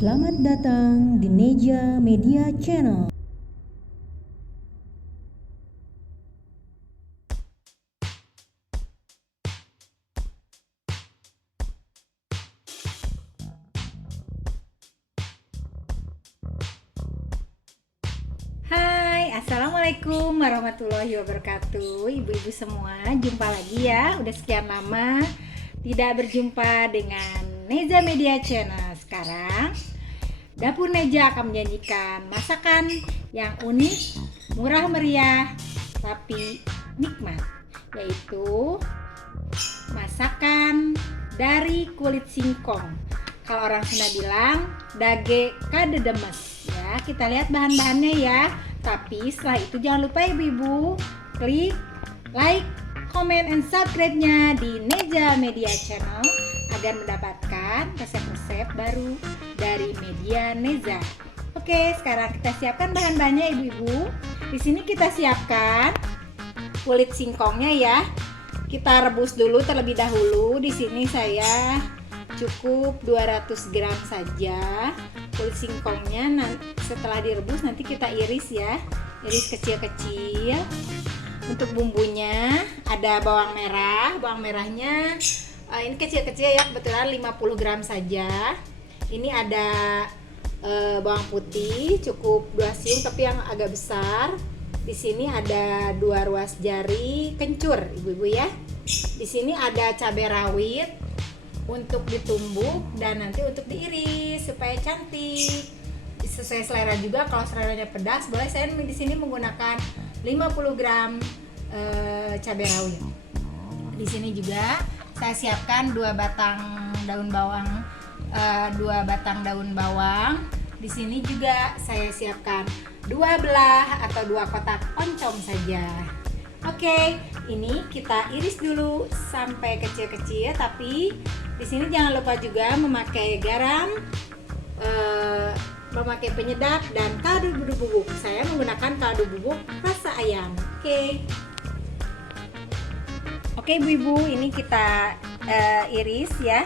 Selamat datang di Neja Media Channel. Hai, Assalamualaikum warahmatullahi wabarakatuh. Ibu-ibu semua, jumpa lagi ya. Udah sekian lama tidak berjumpa dengan Neza Media Channel. Sekarang Dapur Neja akan menyajikan masakan yang unik, murah meriah, tapi nikmat, yaitu masakan dari kulit singkong. Kalau orang Sunda bilang dage kadedemes ya. Kita lihat bahan-bahannya ya. Tapi setelah itu jangan lupa ibu-ibu klik like, comment, and subscribe-nya di Neja Media Channel agar mendapatkan resep-resep baru dari media Neza. Oke, sekarang kita siapkan bahan-bahannya ibu-ibu. Di sini kita siapkan kulit singkongnya ya. Kita rebus dulu terlebih dahulu. Di sini saya cukup 200 gram saja kulit singkongnya. Setelah direbus nanti kita iris ya, iris kecil-kecil. Untuk bumbunya ada bawang merah. Bawang merahnya ini kecil-kecil ya, kebetulan 50 gram saja. Ini ada bawang putih cukup 2 siung tapi yang agak besar. Di sini ada 2 ruas jari kencur ibu-ibu ya. Di sini ada cabai rawit untuk ditumbuk dan nanti untuk diiris supaya cantik. Sesuai selera juga, kalau seleranya pedas boleh. Saya di sini menggunakan 50 gram cabai rawit. Di sini juga saya siapkan 2 batang daun bawang, 2 batang daun bawang. Di sini juga saya siapkan 2 belah atau 2 kotak oncom saja. Oke, ini kita iris dulu sampai kecil-kecil, tapi di sini jangan lupa juga memakai garam, memakai penyedap dan kaldu bubuk. Saya menggunakan kaldu bubuk rasa ayam. Oke, ibu-ibu, ini kita iris ya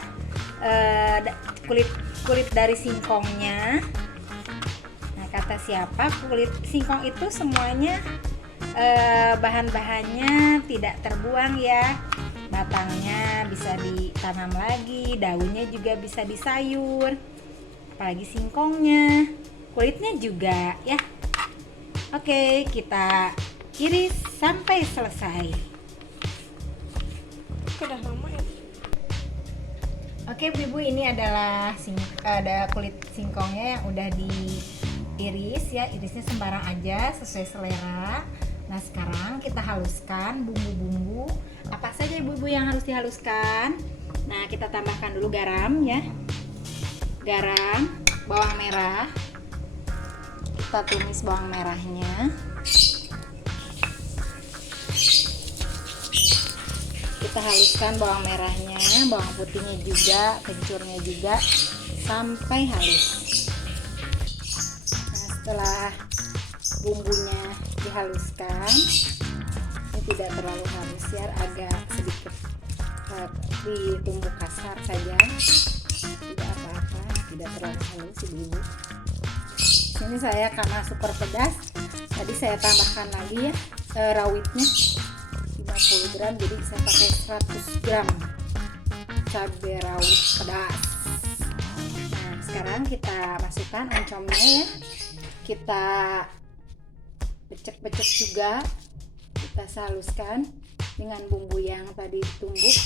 kulit dari singkongnya. Nah, kata siapa, kulit singkong itu semuanya bahan-bahannya tidak terbuang ya. Batangnya bisa ditanam lagi, daunnya juga bisa disayur, apalagi singkongnya, kulitnya juga ya. Oke, kita iris sampai selesai. Udah lama ya. Oke ibu, ini adalah ada kulit singkongnya yang udah diiris ya. Irisnya sembarang aja sesuai selera. Nah, sekarang kita haluskan bumbu-bumbu. Apa saja ibu-ibu yang harus dihaluskan? Nah, kita tambahkan dulu garam ya. Garam, bawang merah. Kita tumis bawang merahnya. Kita haluskan bawang merahnya, bawang putihnya juga, kencurnya juga sampai halus. Nah, setelah bumbunya dihaluskan, ini tidak terlalu halus ya, agak sedikit ditumbuk kasar saja, tidak apa-apa, tidak terlalu halus ibu-ibu. Ini saya karena super pedas, tadi saya tambahkan lagi ya rawitnya 50 gram, jadi saya pakai 100 gram cabai rawit pedas. Nah, sekarang kita masukkan oncomnya ya, kita becek-becek juga, kita haluskan dengan bumbu yang tadi ditumbuk.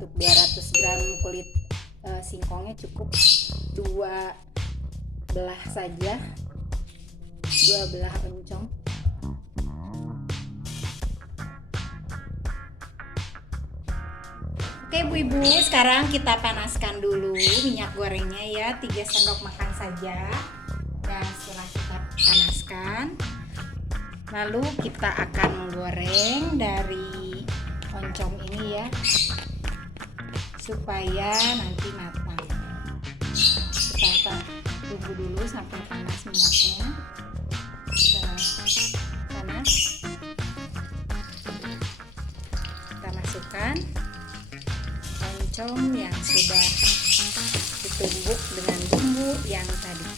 Untuk 200 gram kulit singkongnya cukup 2 belah saja, 2 belah oncom. Oke ibu-ibu, sekarang kita panaskan dulu minyak gorengnya ya, 3 sendok makan saja. Dan setelah kita panaskan, lalu kita akan menggoreng dari oncom ini ya, supaya nanti matang. Kita tunggu dulu sampai panas minyaknya. Setelah oncom yang sudah ditumbuk dengan bumbu yang tadi.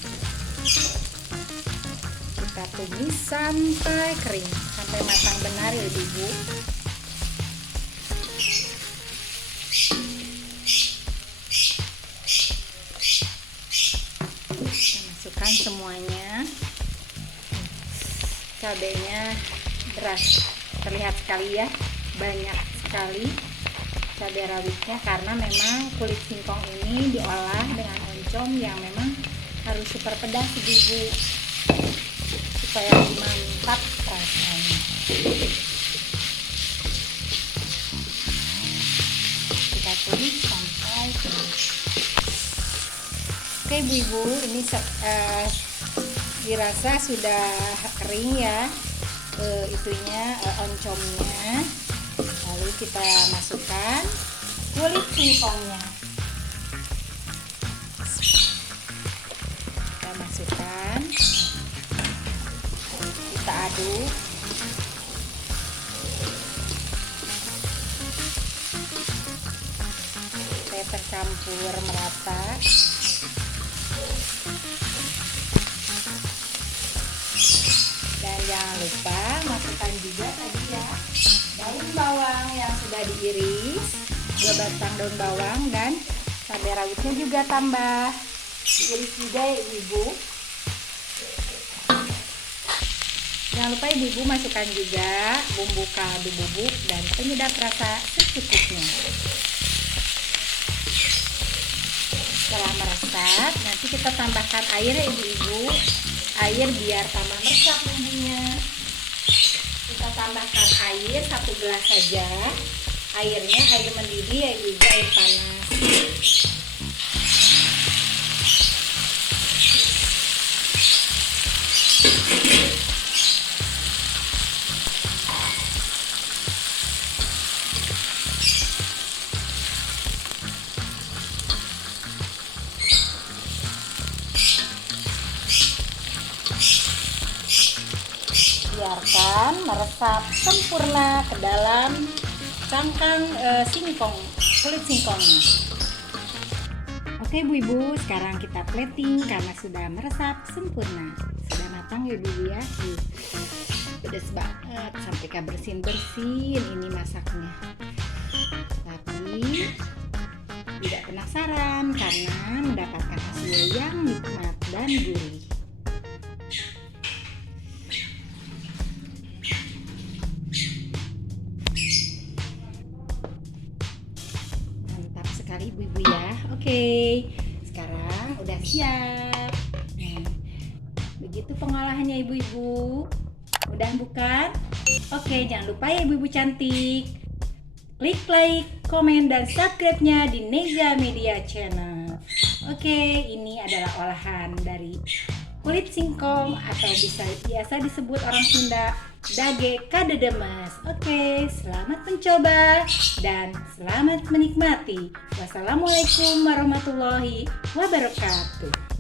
Kita tumis sampai kering, sampai matang benar ya Ibu. Kita masukkan semuanya. Cabenya deras, terlihat sekali ya, banyak sekali cabai rawitnya karena memang kulit singkong ini diolah dengan oncom yang memang harus super pedas Ibu, supaya mantap rasanya. Kita tumis sampai kering. Oke Ibu, ini dirasa sudah kering ya oncomnya. Lalu kita masukkan kulit singkongnya. Kita masukkan, kita aduk. Supaya tercampur merata. Dan jangan lupa masukkan juga tadi ya daun bawang yang sudah diiris, 2 batang daun bawang, dan cabai rawitnya juga tambah diiris juga ya Ibu. Jangan lupa Ibu masukkan juga bumbu kaldu bubuk dan penyedap rasa secukupnya. Setelah meresap, nanti kita tambahkan air ya Ibu, air biar tambah meresap bumbunya. Kita tambahkan air 1 gelas saja. Airnya air mendidih ya Ibu, air panas. Biarkan meresap sempurna ke dalam cangkang singkong, kulit singkongnya. Oke Ibu, sekarang kita plating karena sudah meresap sempurna. Sudah matang ya Ibu ya. Pedas banget sampai bersin-bersin ini masaknya. Tapi tidak penasaran karena mendapatkan hasil yang nikmat dan gurih. Sekali Ibu ya. Oke, sekarang udah siap. Nah, begitu pengolahannya Ibu. Mudah bukan? Oke, jangan lupa ya Ibu cantik, klik like, komen, dan subscribe-nya di Neza Media Channel. Oke, ini adalah olahan dari kulit singkong atau biasa disebut orang Sunda dage kadedemes. Oke, selamat mencoba dan selamat menikmati. Wassalamualaikum warahmatullahi wabarakatuh.